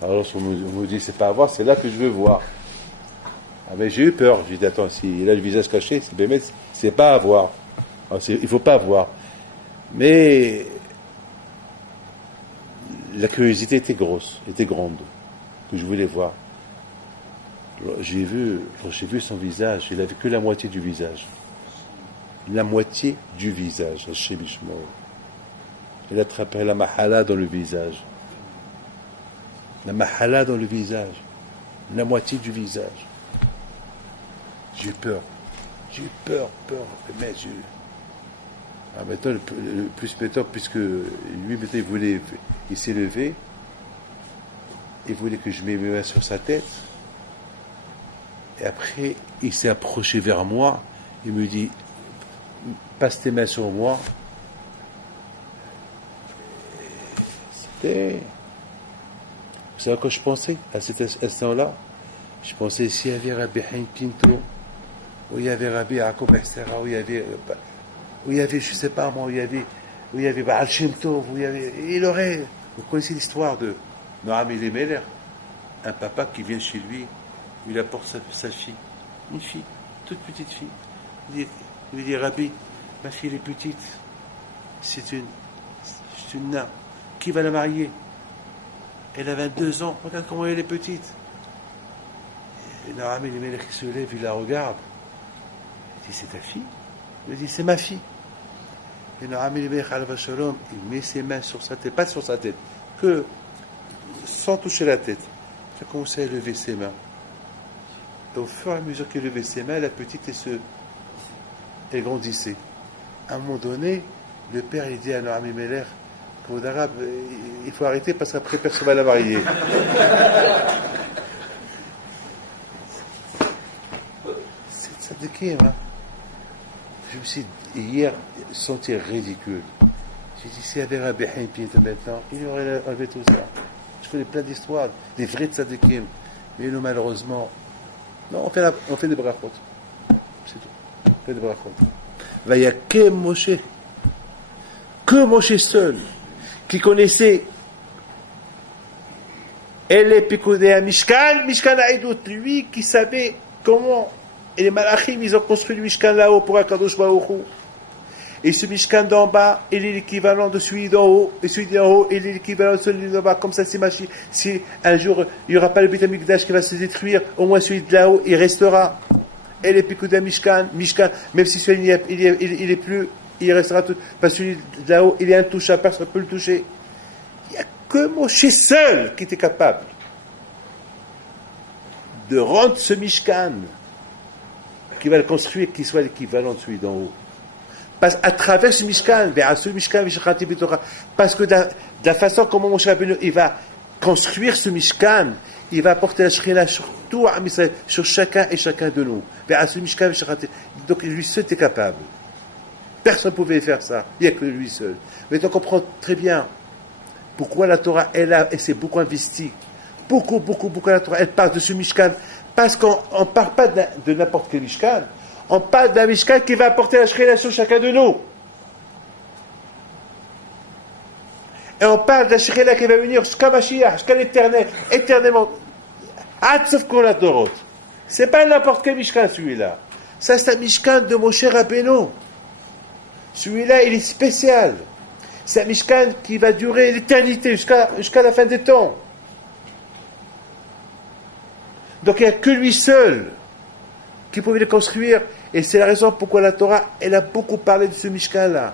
Alors lorsqu'on me dit c'est pas à voir, c'est là que je veux voir. Ah mais j'ai eu peur. J'ai dit attends, s'il a le visage caché, c'est pas à voir. Alors, il faut pas voir. Mais la curiosité était grosse, était grande, que je voulais voir. Quand j'ai vu son visage, il n'avait que la moitié du visage. La moitié du visage, Hachem Ishmael. Il attrapait la mahala dans le visage. La mahala dans le visage. La moitié du visage. J'ai eu peur. Mais maintenant, le plus méthode, puisque lui, maintenant, il s'est levé, il voulait que je mette mes mains sur sa tête, et après, il s'est approché vers moi, il me dit, passe tes mains sur moi. C'était... Vous savez à quoi je pensais, à cet instant-là? Je pensais, s'il y avait Rabbi Haïm Pinto, où il y avait Rabbi Yaakov Mechsera, où il y avait, je sais pas moi, où il y avait Baal Shem Tov, vous connaissez l'histoire de Noam Elimelech, un papa qui vient chez lui, il apporte sa fille, une fille, toute petite fille. Il lui dit, Rabbi, ma fille elle est petite, c'est une nain, qui va la marier? Elle a 22 ans, regarde comment elle est petite. Et Noam Elimelech se lève, il la regarde. Il dit, c'est ta fille? Il dit, c'est ma fille. Et Noam Elimelech Alav Shalom, il met ses mains sur sa tête, pas sur sa tête, que sans toucher la tête. Il a commencé à lever ses mains. Et au fur et à mesure qu'il levait ses mains, la petite, elle grandissait. À un moment donné, le père il dit à Noam Elimelech, qu'au d'arabe, il faut arrêter parce qu'après personne va la marier. C'est tzadikim, hein. Je me suis hier senti ridicule. J'ai dit, s'il y avait Rabbi Haïm Pinto maintenant, il aurait enlevé tout ça. Je connais plein d'histoires, des vrais tzadikim. Mais nous, malheureusement, non, on fait des brachot. C'est tout. On fait des brachot. Il n'y a que Moshe seul, qui connaissait Elle Picoudé à Mishkan Haïdout, lui qui savait comment. Et les Malachim, ils ont construit le Mishkan là-haut pour Akadosh Baruch Hu. Et ce Mishkan d'en bas, il est l'équivalent de celui d'en haut. Et celui d'en haut, il est l'équivalent de celui d'en bas. Comme ça, si un jour, il n'y aura pas le Beit HaMikdash qui va se détruire, au moins celui de là-haut, il restera. Et les Picoudé Mishkan, même si celui il est plus, il restera tout. Parce que celui de là-haut, il est intouchable, personne ne peut le toucher. Il n'y a que Moshe seul qui était capable de rendre ce Mishkan, qui va le construire, qui soit l'équivalent de celui d'en haut. À travers ce Mishkan, parce que de la façon comment Moshe Rabbeinu il va construire ce Mishkan, il va apporter la Shekhinah sur tout Israël, sur chacun et chacun de nous. Donc lui seul était capable. Personne ne pouvait faire ça. Il n'y a que lui seul. Mais on comprend très bien pourquoi la Torah, elle s'est beaucoup investie. Beaucoup la Torah, elle parle de ce Mishkan. Parce qu'on ne parle pas de n'importe quel Mishkan. On parle d'un Mishkan qui va apporter la Shekhinah sur chacun de nous. Et on parle de la Shekhinah qui va venir jusqu'à Mashiach, jusqu'à l'éternel, éternellement. Sauf qu'on la Dorot. C'est pas n'importe quel Mishkan celui-là. Ça, c'est un Mishkan de Moshe Rabbeinu. Celui-là, il est spécial. C'est un Mishkan qui va durer l'éternité, jusqu'à la fin des temps. Donc il n'y a que lui seul qui pouvait le construire. Et c'est la raison pourquoi la Torah, elle a beaucoup parlé de ce Mishkan-là.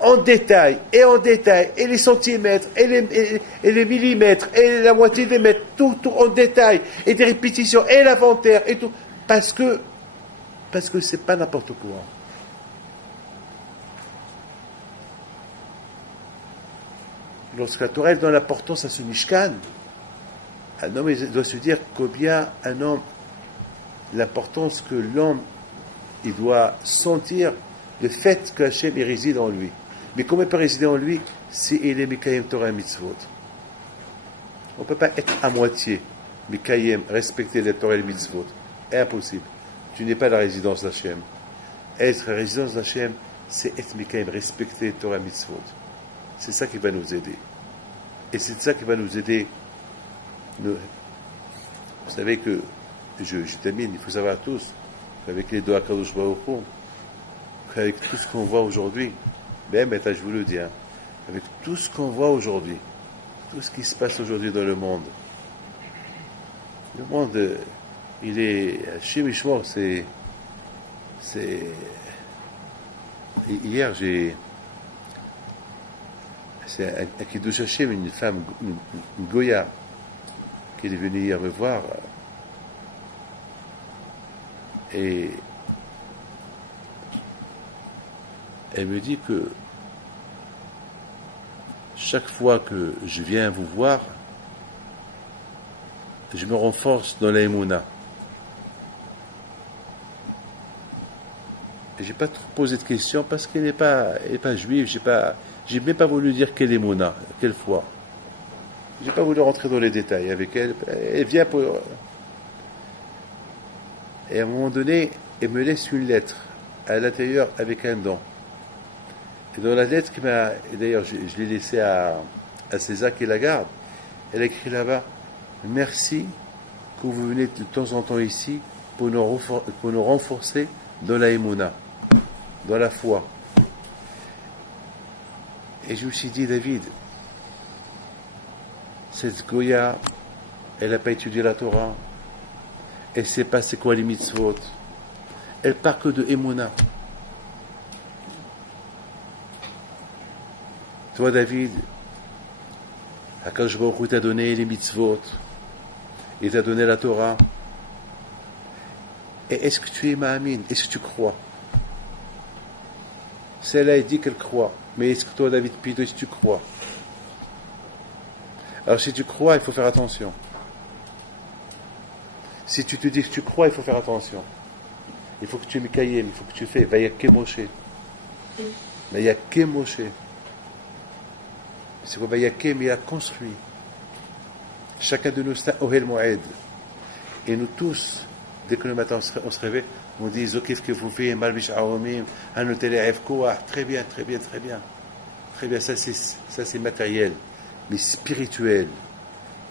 En détail, et les centimètres, et les millimètres, et la moitié des mètres, tout en détail, et des répétitions, et l'inventaire, et tout. Parce que c'est pas n'importe quoi. Lorsque la Torah donne l'importance à ce Mishkan, un homme doit se dire combien l'importance que l'homme il doit sentir le fait que Hachem réside en lui. Mais comment il peut résider en lui si il est Mekayem Torah Mitzvot? On ne peut pas être à moitié, Mikayem, respecter les Torah et les mitzvot. Impossible. Tu n'es pas la résidence d'Hachem. Être la résidence d'Hachem, c'est être Mikayem, respecter les Torah et les mitzvot. C'est ça qui va nous aider. Et c'est ça qui va nous aider. Vous savez que, je termine, il faut savoir tous, qu'avec les doigts Kadosh Baruch Hu, qu'avec tout ce qu'on voit aujourd'hui, même, je vous le dis, avec tout ce qu'on voit aujourd'hui, tout ce qui se passe aujourd'hui dans le monde, il est chimiquement, c'est hier c'est un Kiddush Hashem, une femme, une Goya, qui est venue hier me voir, et elle me dit que chaque fois que je viens vous voir, je me renforce dans la Emouna. Et j'ai pas trop posé de questions parce qu'elle n'est pas juive. J'ai même pas voulu dire quelle Emouna, quelle foi. J'ai pas voulu rentrer dans les détails avec elle. Elle vient pour. Et à un moment donné, elle me laisse une lettre à l'intérieur avec un don. Et dans la lettre et d'ailleurs je l'ai laissée à César qui la garde, elle a écrit là-bas: merci que vous venez de temps en temps ici pour nous renforcer dans la Emouna, dans la foi. Et je me suis dit, David, cette Goya, elle n'a pas étudié la Torah, elle ne sait pas c'est quoi les mitzvot, elle part que de Emouna. Toi, David, Akadosh Baruch Hu t'a donné les mitzvot, il t'a donné la Torah. Et est-ce que tu es ma'amin? Est-ce que tu crois? Celle-là, elle dit qu'elle croit. Mais est-ce que toi, David Pido, est-ce que tu crois? Alors, si tu crois, il faut faire attention. Si tu te dis que tu crois, il faut faire attention. Il faut que tu Mikayem, il faut que tu fais Vayaké Moshe. Vayaké Moshe. C'est quoi Vayaké, mais il a construit. Chacun de nous, c'est un Ohel Moed. Et nous tous, dès que le matin on se réveille, on dit Zokif que vous faites, Malbish Aomim, Hanotele Koah. Très bien, très bien, très bien. Très bien, ça c'est matériel. Mais spirituel.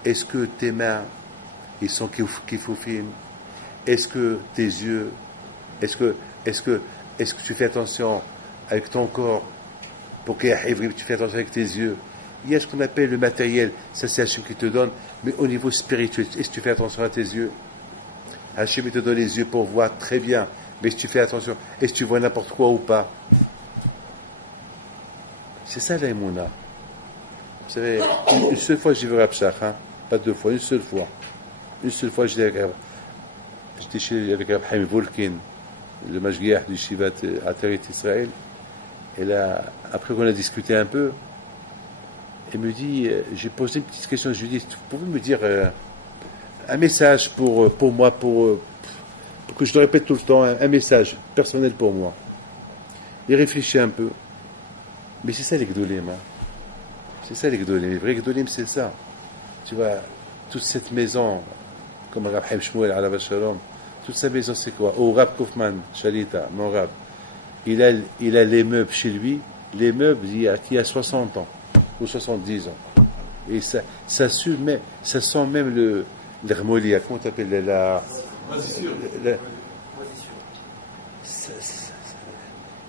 Est-ce que tes mains, ils sont kifoufim? Est-ce que tes yeux, est-ce que tu fais attention avec ton corps? Pour que tu fais attention avec tes yeux. Il y a ce qu'on appelle le matériel, ça c'est Hachem qui te donne, mais au niveau spirituel, est-ce que tu fais attention à tes yeux? Hachem te donne les yeux pour voir très bien, mais si tu fais attention, est-ce que tu vois n'importe quoi ou pas? C'est ça la Emouna. Vous savez, une seule fois j'ai vu Rabshach, pas deux fois, une seule fois. Une seule fois j'étais avec Rab Haim Volkin, le Mashgiach du Shivat Ateret Israël, et là, après qu'on a discuté un peu, il me dit, j'ai posé une petite question, je lui ai dit, vous pouvez me dire un message pour moi, pour que je le répète tout le temps, un message personnel pour moi. Il réfléchit un peu. Mais c'est ça les Gdolim. C'est ça les Gdolim. Les vrais Gdolim, c'est ça. Tu vois, toute cette maison, comme Rab Haim Shmuel, Alav Shalom, toute sa maison, c'est quoi? Oh, Rab Kaufman, Shalita, mon Rab. Il a les meubles chez lui, les meubles qui a 60 ans, ou 70 ans. Et ça sent même l'hermolia, comment t'appelles la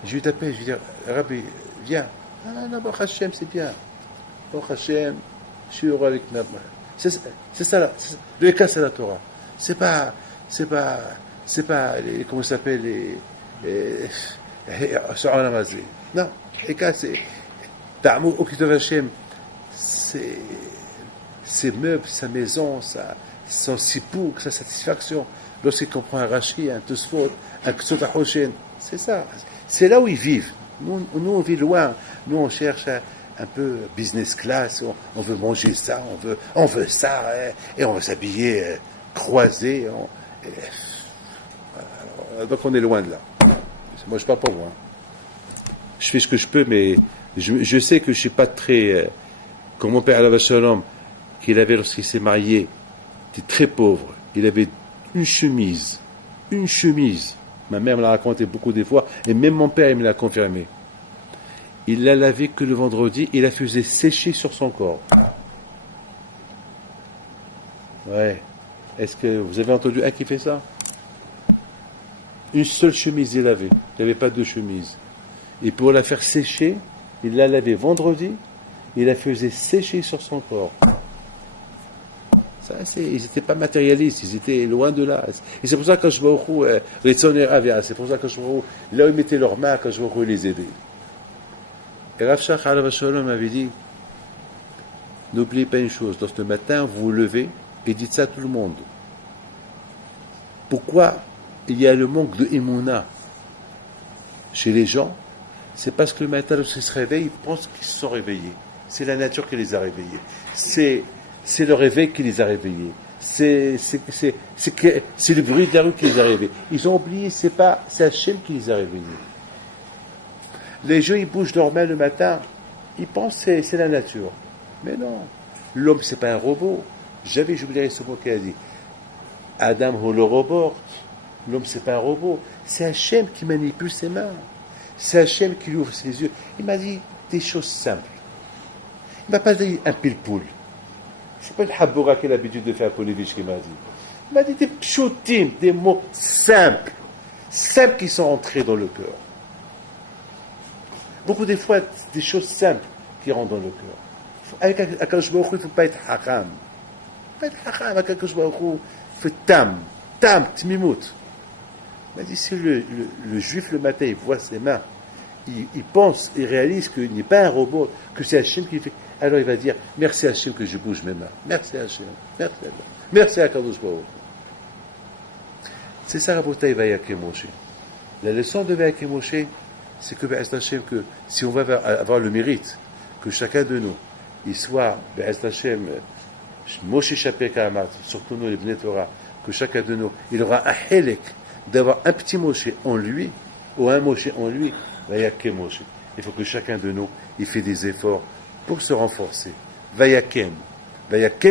je lui t'appelle, je lui dis, Rabbi, viens. Ah non, Baruch Hashem, c'est bien. Baruch Hashem, je suis heureux avec notre. C'est ça, le cas, c'est la Torah. C'est pas, comment ça s'appelle, non, les cas, c'est, Ta'amou, Okitov Hashem, ses meubles, sa maison, son sipouk, sa satisfaction, lorsqu'il comprend un Rashi, un Tosfot, un Ksot HaHoshen, c'est ça. C'est là où ils vivent. Nous, on vit loin. Nous, on cherche un peu business class. On veut manger ça, on veut ça, et on veut s'habiller croisé. Donc, on est loin de là. Moi, je parle pas moi. Je fais ce que je peux, mais je sais que je suis pas très, comme mon père Alav Shalom, qu'il avait lorsqu'il s'est marié, il était très pauvre, il avait une chemise. Ma mère me l'a raconté beaucoup de fois, et même mon père il me l'a confirmé. Il l'a lavé que le vendredi, il la faisait sécher sur son corps. Ouais. Est-ce que vous avez entendu un qui fait ça? Une seule chemise il avait. Il n'y avait pas deux chemises. Et pour la faire sécher, il la lavait vendredi, il la faisait sécher sur son corps. Ça, ils n'étaient pas matérialistes, ils étaient loin de là. Et c'est pour ça que je vois c'est pour ça que je vois là où ils mettaient leurs mains, quand je vois les aider. Et Rav Shach alav shalom m'avait dit, n'oubliez pas une chose, lorsque le matin vous vous levez et dites ça à tout le monde. Pourquoi il y a le manque de émouna chez les gens? C'est parce que le matin, lorsqu'ils se réveillent, ils pensent qu'ils se sont réveillés. C'est la nature qui les a réveillés. C'est le réveil qui les a réveillés. C'est le bruit de la rue qui les a réveillés. Ils ont oublié, c'est Hachem qui les a réveillés. Les gens, ils bougent leurs mains le matin, ils pensent que c'est la nature. Mais non, l'homme, c'est pas un robot. J'oublierai ce mot qu'il a dit. Adam ou le robot. L'homme, c'est pas un robot. C'est Hachem qui manipule ses mains. C'est Hachem qui lui ouvre ses yeux. Il m'a dit des choses simples. Il m'a pas dit un pile-poule. C'est pas le Haboura qui a l'habitude de faire Polevich qui m'a dit. Il m'a dit des pchoutim, des mots simples qui sont entrés dans le cœur. Beaucoup des fois, des choses simples qui rentrent dans le cœur. Avec Akadosh Baruch Hu, il ne faut pas être haram. Il ne faut pas être haram avec Akadosh Baruch Hu. Il faut être tmimout. Il m'a dit, si le juif le matin, il voit ses mains, il pense, il réalise qu'il n'est pas un robot, que c'est Hachem qui fait. Alors il va dire, merci Hachem que je bouge mes mains. Merci Hachem. Merci Allah. Merci Akadosh Baruch Hu. C'est ça, Rabotai Vayaké Moshe. La leçon de Vayaké Moshe, c'est que, Hachem, que si on va avoir le mérite, que chacun de nous, il soit, Hachem, Moshe Shapir Karamat, surtout nous les Bnei Torah, que chacun de nous, il aura un helek d'avoir un petit Moshe en lui, ou un Moshe en lui, Vayaké Moshe. Il faut que chacun de nous, il fait des efforts pour se renforcer. Vayakem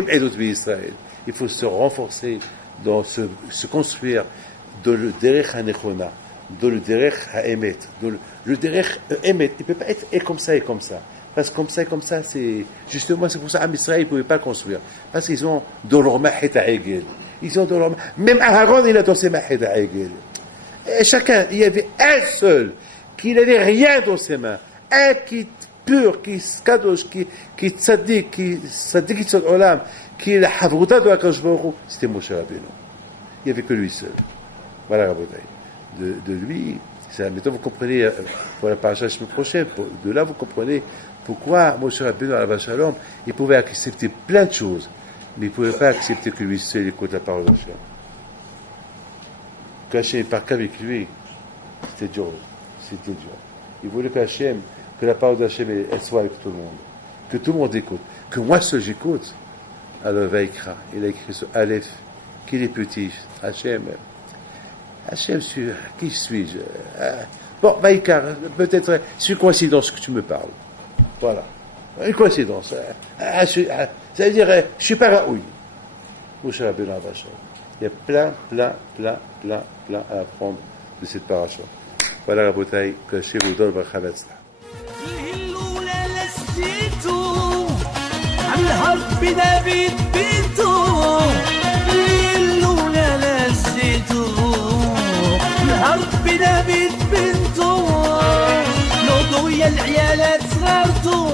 Elot Israël. Il faut se renforcer, se construire dans le Derech HaNechona, dans le Derech HaEmet, dans le Derech HaEmet. Il ne peut pas être et comme ça et comme ça. Parce que comme ça, c'est justement, c'est pour ça qu'Am Israël, ils ne pouvaient pas construire. Parce qu'ils ont dans leur Mahet HaEgel. Ils ont dans leur même Aaron, il a dans ses Mahet HaEgel. Et chacun, il y avait un seul qui n'avait rien dans ses mains. Un qui pur, qui kadosh, qui tzaddik, qui tzaddik itzad olam, qui est la havruta de Akadosh Baruch Hu, c'était Moshe Rabbeinu. Il n'y avait que lui seul. Voilà, Rabotai. De lui, maintenant vous comprenez, pour la paracha la semaine prochaine, de là vous comprenez pourquoi Moshe Rabbeinu, alav shalom, il pouvait accepter plein de choses, mais il ne pouvait pas accepter que lui seul écoute la parole d'Hachem. Qu'Hachem parle qu'avec lui, c'était dur. Il voulait qu'Hachem, que la parole d'Hachem elle soit avec tout le monde, que tout le monde écoute, que moi seul j'écoute. Alors Vaikra, il a écrit sur Aleph, qu'il est petit, Hachem, qui suis-je? Bon, Vaikra, peut-être, c'est une coïncidence que tu me parles. Voilà, une coïncidence. C'est-à-dire, je ne suis pas raoui. Moshe Rabbeinu alav shalom. Il y a plein à apprendre de cette paracha. Voilà, Rabotai, que chez vous donne bracha v'atzlach. الهرب نبيت بنتو الليلونا لسيتو الهرب نبيت بنتو نوضو يا العيالات صغارتو